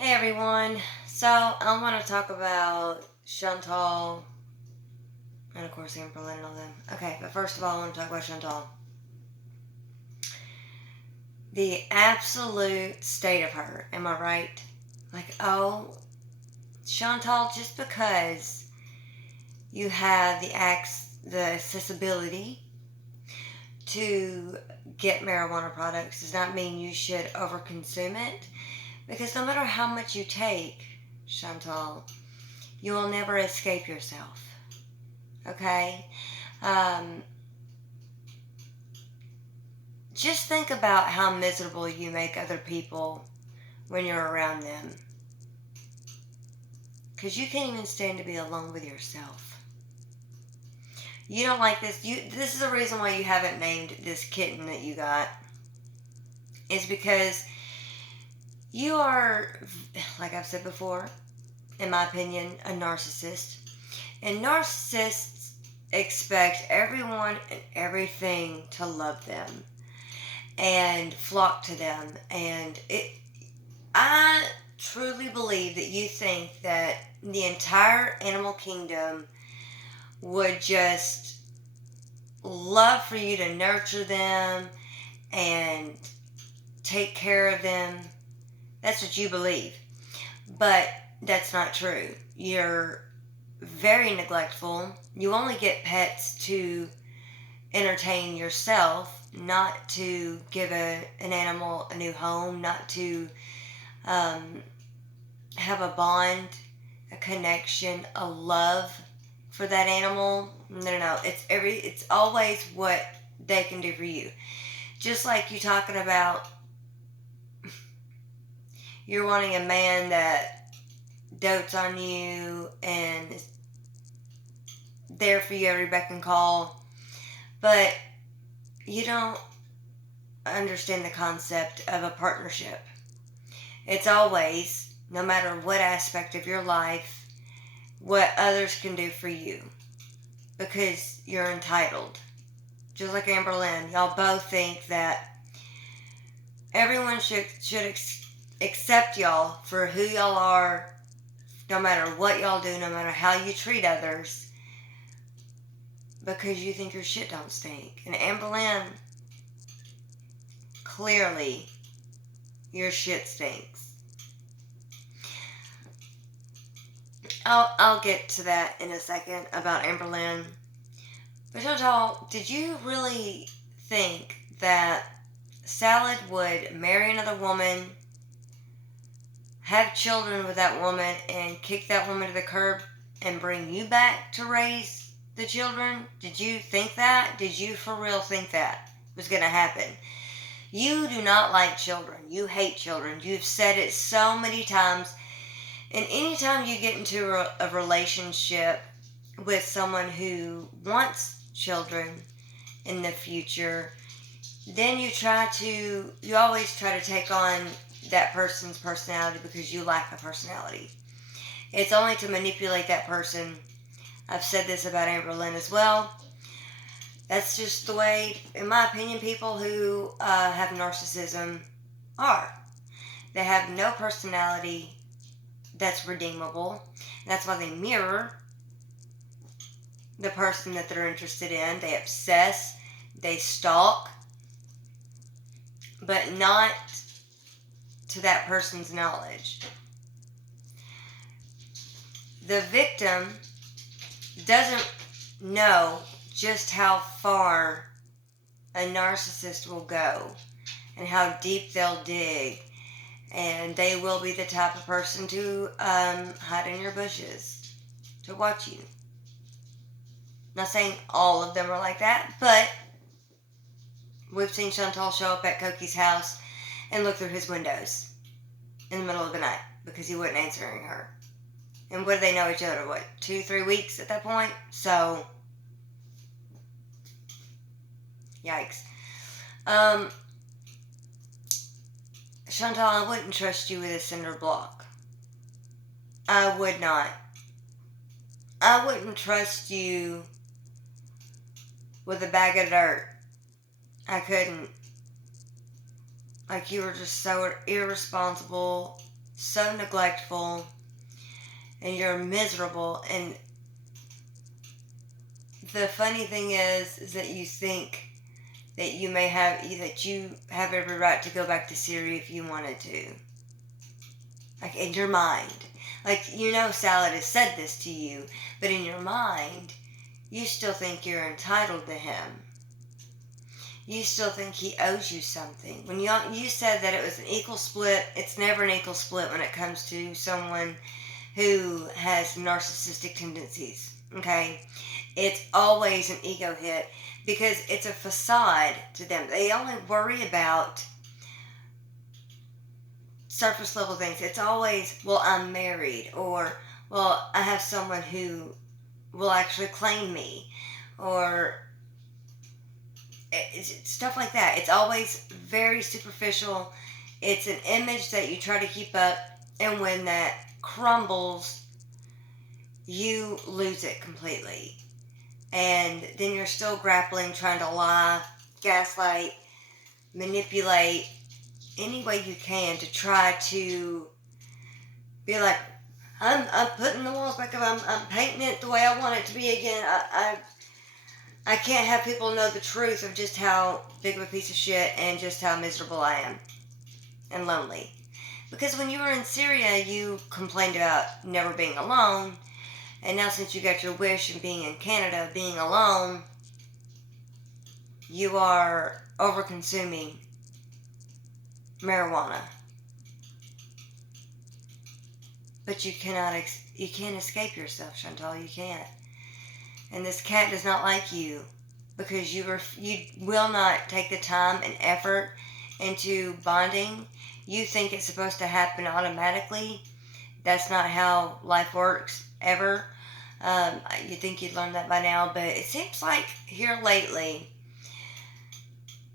Hey everyone. So I want to talk about Chantal and of course Amberlynn and all them. Okay, but first of all I want to talk about Chantal. The absolute state of her, am I right? Like, oh, Chantal, just because you have the accessibility to get marijuana products does not mean you should overconsume it. Because no matter how much you take, Chantal, you will never escape yourself. Okay? Um, just think about how miserable you make other people when you're around them. Because you can't even stand to be alone with yourself. You don't like this. This is the reason why you haven't named this kitten that you got. Is because you are, like I've said before, in my opinion, a narcissist. And narcissists expect everyone and everything to love them and flock to them. I truly believe that you think that the entire animal kingdom would just love for you to nurture them and take care of them. That's what you believe. But that's not true. You're very neglectful. You only get pets to entertain yourself, not to give an animal a new home, not to um, have a bond, a connection, a love for that animal. No. It's always what they can do for you. Just like you talking about, you're wanting a man that dotes on you and is there for you every beck and call, but you don't understand the concept of a partnership. It's always, no matter what aspect of your life, what others can do for you because you're entitled. Just like Amberlynn, y'all both think that everyone should accept y'all for who y'all are, no matter what y'all do, no matter how you treat others, because you think your shit don't stink. And Amberlynn, clearly, your shit stinks. I'll get to that in a second about Amberlynn. But Chantal, did you really think that Salad would marry another woman, have children with that woman, and kick that woman to the curb and bring you back to raise the children? Did you think that? Did you for real think that was going to happen? You do not like children. You hate children. You've said it so many times. And anytime you get into a relationship with someone who wants children in the future, then you always try to take on that person's personality because you lack a personality. It's only to manipulate that person. I've said this about Amberlynn as well. That's just the way, in my opinion, people who have narcissism are. They have no personality that's redeemable. And that's why they mirror the person that they're interested in. They obsess, they stalk, but not to that person's knowledge. The victim doesn't know just how far a narcissist will go and how deep they'll dig, and they will be the type of person to hide in your bushes to watch you. Not saying all of them are like that, but we've seen Chantal show up at Koki's house and look through his windows in the middle of the night because he wasn't answering her. And what do they know each other? What, 2-3 weeks at that point? So, yikes. Chantal, I wouldn't trust you with a cinder block. I would not. I wouldn't trust you with a bag of dirt. I couldn't. Like, you were just so irresponsible so neglectful, and you're miserable. And the funny thing is that you think that you have every right to go back to Syria if you wanted to. Like, in your mind. Like, Salad has said this to you, but in your mind, you still think you're entitled to him. You still think he owes you something. When you said that it was an equal split, it's never an equal split when it comes to someone who has narcissistic tendencies, okay? It's always an ego hit because it's a facade to them. They only worry about surface level things. It's always, well, I'm married, or, well, I have someone who will actually claim me, or it's stuff like that. It's always very superficial. It's an image that you try to keep up, and when that crumbles, you lose it completely. And then you're still grappling, trying to lie, gaslight, manipulate any way you can to try to be like, I'm putting the walls back up. I'm painting it the way I want it to be again. I can't have people know the truth of just how big of a piece of shit and just how miserable I am and lonely. Because when you were in Syria, you complained about never being alone. And now since you got your wish and being in Canada, being alone, you are over-consuming marijuana. But you can't escape yourself, Chantal. You can't. And this cat does not like you because you will not take the time and effort into bonding. You think it's supposed to happen automatically. That's not how life works, ever. You think you'd learn that by now, but it seems like here lately,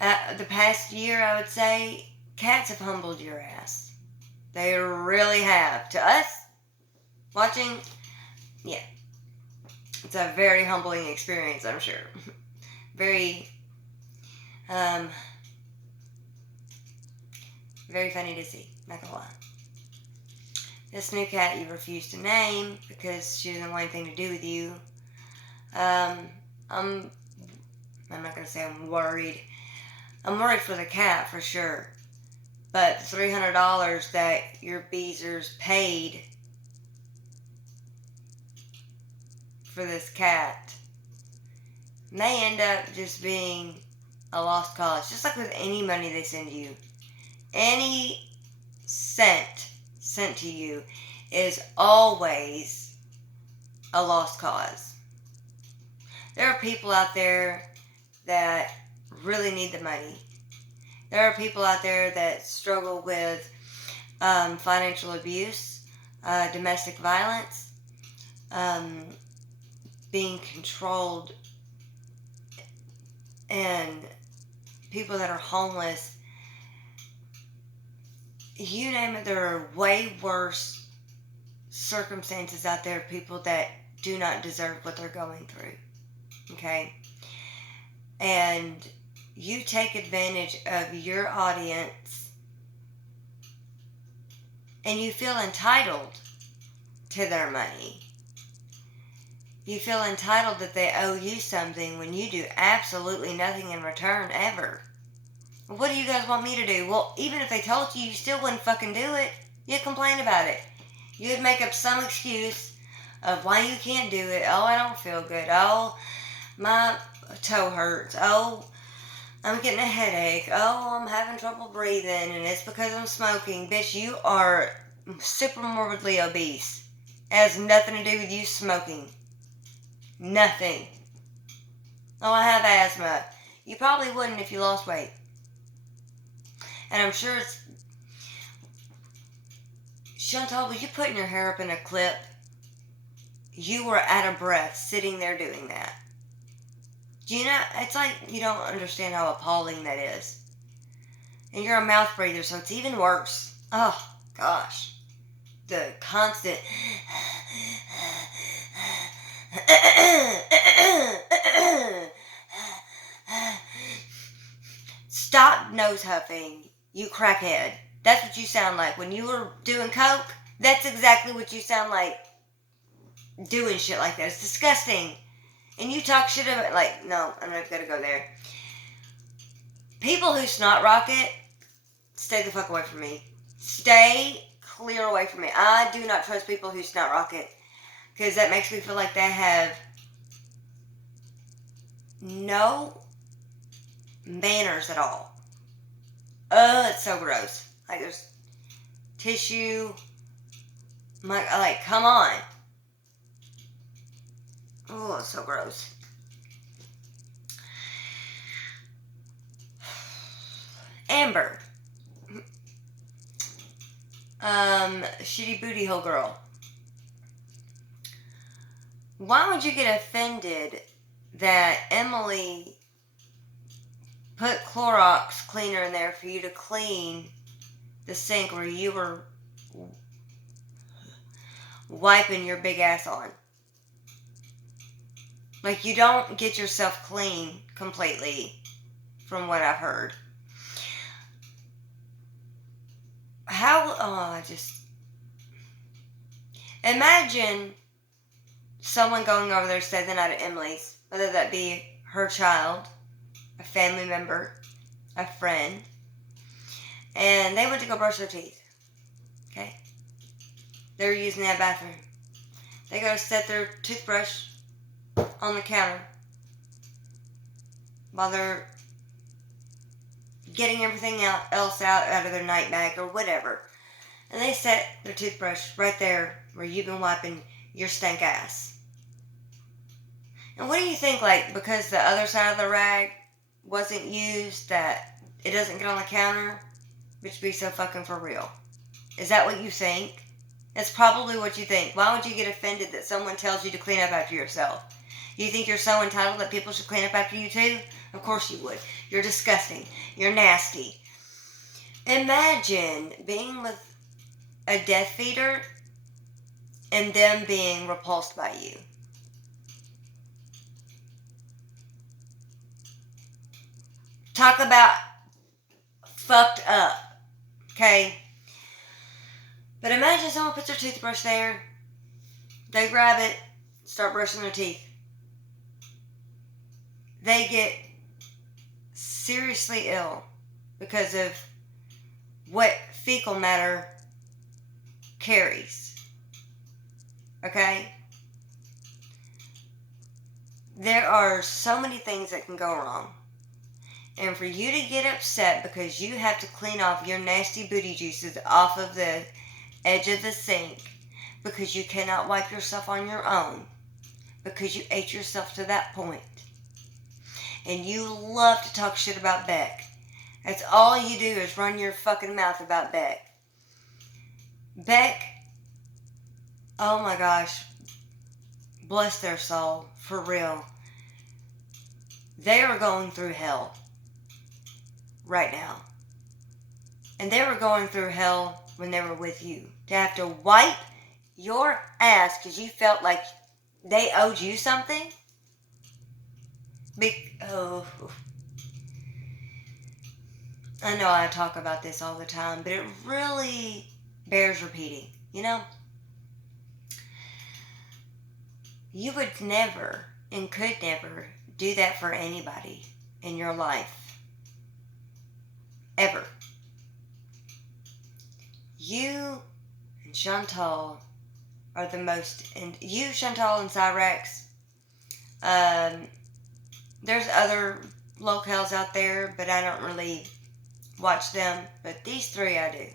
the past year, I would say, cats have humbled your ass. They really have. To us, watching, yeah. It's a very humbling experience, I'm sure. Very, very funny to see, not gonna lie. This new cat you refuse to name because she doesn't want anything to do with you. I'm not gonna say I'm worried. I'm worried for the cat for sure. But the $300 that your Beezers paid for this cat may end up just being a lost cause. Just like with any money they send you. Any cent sent to you is always a lost cause. There are people out there that really need the money. There are people out there that struggle with financial abuse, domestic violence, being controlled, and people that are homeless. You name it, there are way worse circumstances out there, people that do not deserve what they're going through. Okay? And you take advantage of your audience and you feel entitled to their money. You feel entitled that they owe you something when you do absolutely nothing in return ever. What do you guys want me to do? Well, even if they told you, you still wouldn't fucking do it. You'd complain about it. You'd make up some excuse of why you can't do it. Oh, I don't feel good. Oh, my toe hurts. Oh, I'm getting a headache. Oh, I'm having trouble breathing, and it's because I'm smoking. Bitch, you are super morbidly obese. It has nothing to do with you smoking. Nothing. Oh, I have asthma. You probably wouldn't if you lost weight. And I'm sure it's... Chantal, was you putting your hair up in a clip? You were out of breath sitting there doing that. Do you know, it's like you don't understand how appalling that is. And you're a mouth breather, so it's even worse. Oh, gosh. The constant... Stop nose huffing, you crackhead. That's what you sound like. When you were doing coke, that's exactly what you sound like doing shit like that. It's disgusting. And you talk shit about, like, no, I'm not going to go there. People who snot rocket, stay the fuck away from me. Stay clear away from me. I do not trust people who snot rocket. Because that makes me feel like they have no manners at all. It's so gross. Like, there's tissue. Like, come on. Oh, it's so gross. Amber. Shitty booty hole girl. Why would you get offended that Emily put Clorox cleaner in there for you to clean the sink where you were wiping your big ass on? Like, you don't get yourself clean completely, from what I've heard. Imagine someone going over there to stay the night at Emily's, whether that be her child, a family member, a friend, and they went to go brush their teeth. Okay? They're using that bathroom. They go to set their toothbrush on the counter while they're getting everything else out of their night bag or whatever. And they set their toothbrush right there where you've been wiping your stank ass. And what do you think, like, because the other side of the rag wasn't used, that it doesn't get on the counter? Bitch, be so fucking for real. Is that what you think? That's probably what you think. Why would you get offended that someone tells you to clean up after yourself? You think you're so entitled that people should clean up after you too? Of course you would. You're disgusting. You're nasty. Imagine being with a death feeder and them being repulsed by you. Talk about fucked up. Okay? But imagine someone puts their toothbrush there. They grab it, start brushing their teeth. They get seriously ill because of what fecal matter carries. Okay? There are so many things that can go wrong. And for you to get upset because you have to clean off your nasty booty juices off of the edge of the sink because you cannot wipe yourself on your own, because you ate yourself to that point, and you love to talk shit about Beck. That's all you do is run your fucking mouth about Beck. Beck, oh my gosh, bless their soul, for real. They are going through hell right now. And they were going through hell when they were with you. To have to wipe your ass because you felt like they owed you something. I know I talk about this all the time, but it really bears repeating. You know? You would never and could never do that for anybody in your life. Ever. You and Chantal are the most, and you, Chantal, and Cyrex. There's other locales out there, but I don't really watch them. But these three I do.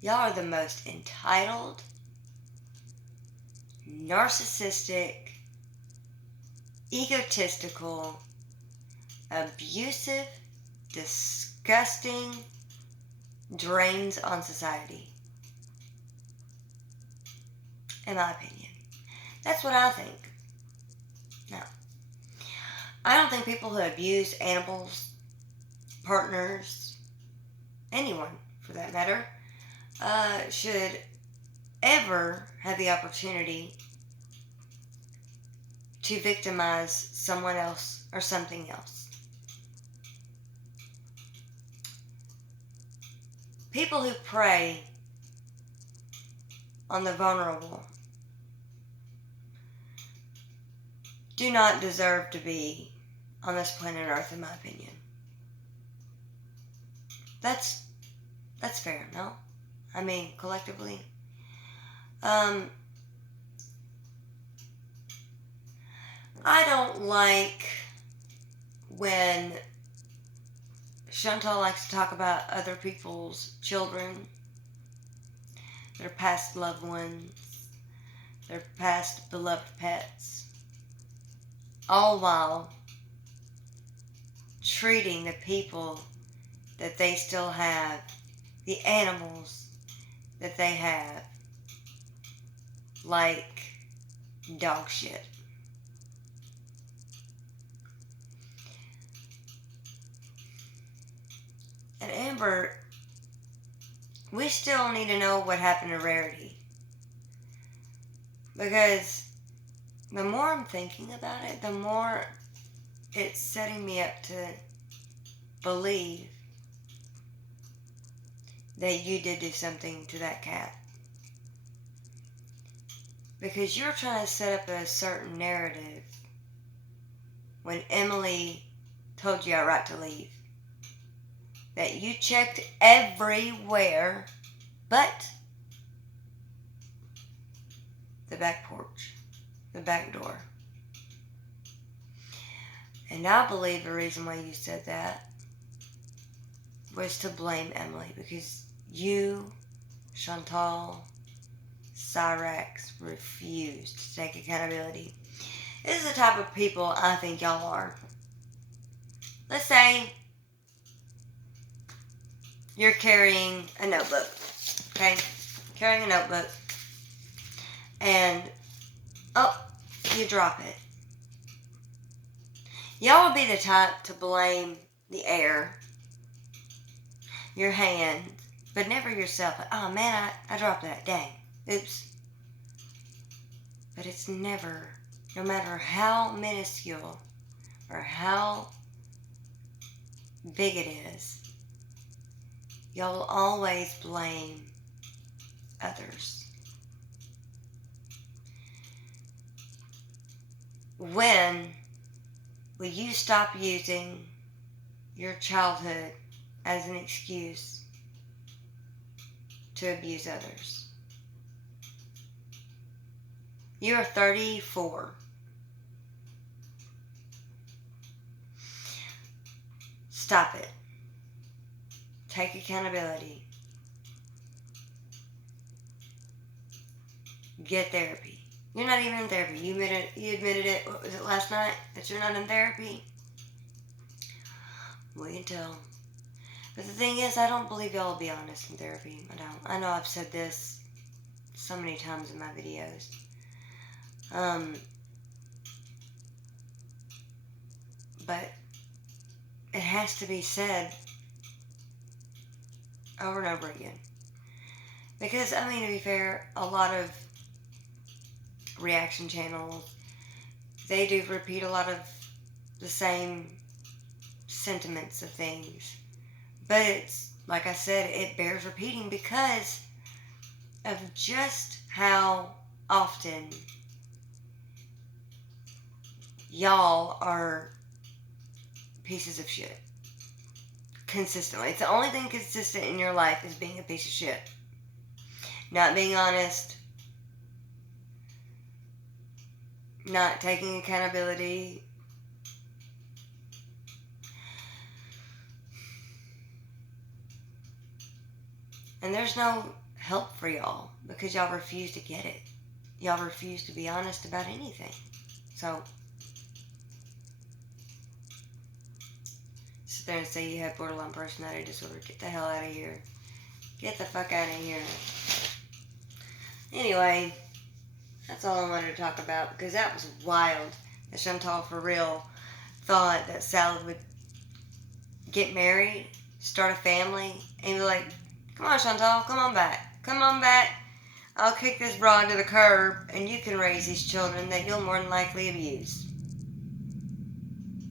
Y'all are the most entitled, narcissistic, egotistical, abusive, disgusting drains on society. In my opinion. That's what I think. No. I don't think people who abuse animals, partners, anyone for that matter, should ever have the opportunity to victimize someone else or something else. people who prey on the vulnerable do not deserve to be on this planet Earth, in my opinion. That's fair, no? I mean, collectively. I don't like when Chantal likes to talk about other people's children, their past loved ones, their past beloved pets, all while treating the people that they still have, the animals that they have, like dog shit. And Amber, we still need to know what happened to Rarity. Because the more I'm thinking about it, the more it's setting me up to believe that you did do something to that cat. Because you're trying to set up a certain narrative when Emily told you outright to leave. That you checked everywhere but the back porch, the back door. And I believe the reason why you said that was to blame Emily, because you, Chantal, Cyrax refused to take accountability. This is the type of people I think y'all are. Let's say you're carrying a notebook, okay? Carrying a notebook, and, you drop it. Y'all would be the type to blame the air, your hand, but never yourself. Like, oh man, I dropped that, dang, oops. But it's never, no matter how minuscule or how big it is, y'all will always blame others. When will you stop using your childhood as an excuse to abuse others? You're 34. Stop it. Take accountability. Get therapy. You're not even in therapy. You admitted it, what was it, last night? That you're not in therapy? We can tell. But the thing is, I don't believe y'all will be honest in therapy. I don't. I know I've said this so many times in my videos. But it has to be said over and over again. Because, I mean, to be fair, a lot of reaction channels, they do repeat a lot of the same sentiments of things. But it's, like I said, it bears repeating because of just how often y'all are pieces of shit. Consistently. It's the only thing consistent in your life is being a piece of shit. Not being honest. Not taking accountability. And there's no help for y'all because y'all refuse to get it. Y'all refuse to be honest about anything. So, sit there and say you have borderline personality disorder. Get the hell out of here. Get the fuck out of here. Anyway, that's all I wanted to talk about because that was wild that Chantal for real thought that Salad would get married, start a family, and be like, come on, Chantal, come on back. Come on back. I'll kick this broad to the curb, and you can raise these children that you'll more than likely abuse.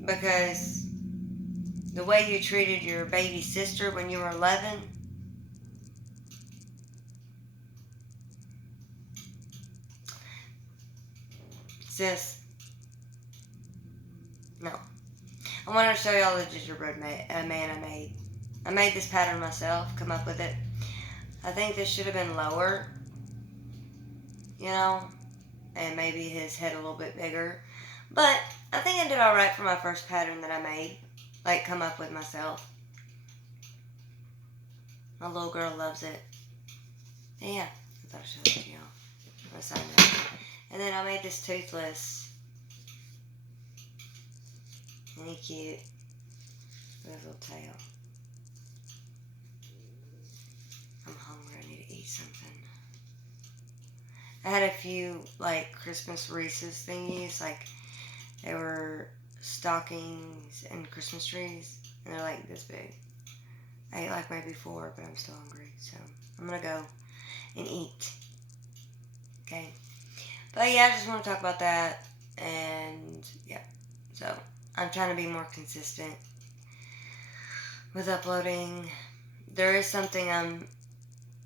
Because the way you treated your baby sister when you were 11, Sis, no. I wanted to show y'all the gingerbread man I made. I made this pattern myself, come up with it. I think this should have been lower, you know, and maybe his head a little bit bigger. But I think I did alright for my first pattern that I made, like come up with myself. My little girl loves it. And yeah, I thought I'd show it to y'all. I'm gonna sign that. And then I made this toothless. Isn't he cute? With his little tail. I'm hungry. I need to eat something. I had a few like Christmas Reese's thingies, like they were stockings and Christmas trees, and they're like this big. I ate like maybe 4, but I'm still hungry, so I'm gonna go and eat. Okay, but yeah, I just want to talk about that, and yeah, so I'm trying to be more consistent with uploading. There is something I'm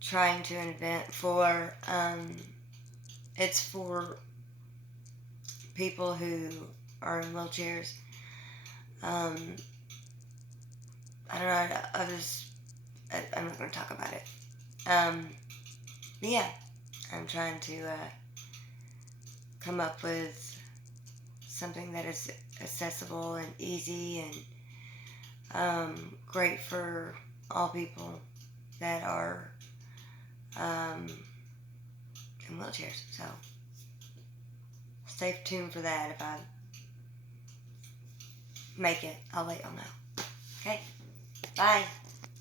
trying to invent for. It's for people who are in wheelchairs. I don't know. I'm not going to talk about it. But yeah, I'm trying to come up with something that is accessible and easy and great for all people that are in wheelchairs. So stay tuned for that. If I make it, I'll let y'all know. Okay, bye.